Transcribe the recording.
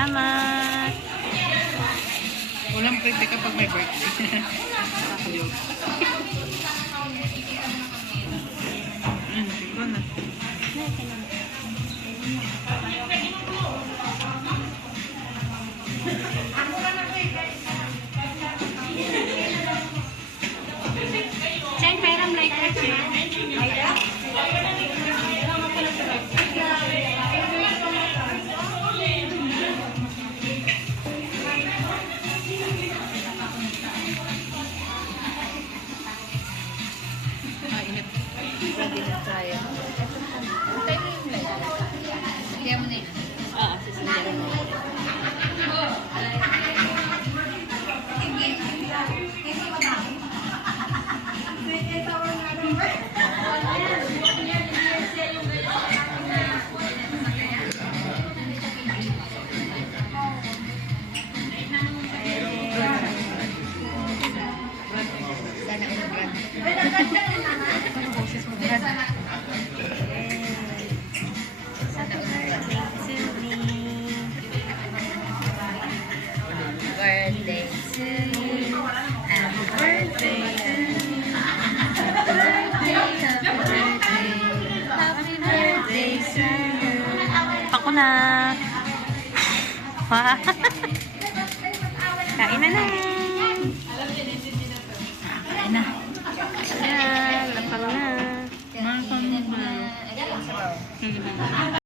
Salamat. Walang prete kapag may birthday. Nakakaliw. Siguro na. Chen, pairam lighter, Chen. Init. Ready na tayo. Tayo na yung light. Kaya mo na yun. Sisindihan mo. Sana umulan. Boses mo yan. Birthday to you. Happy birthday to you. Happy birthday. Happy birthday to you. Ako na. Kain na na. Kain na. Ayan, lapang na. Kaya, lapang na. Ito yung sabaw.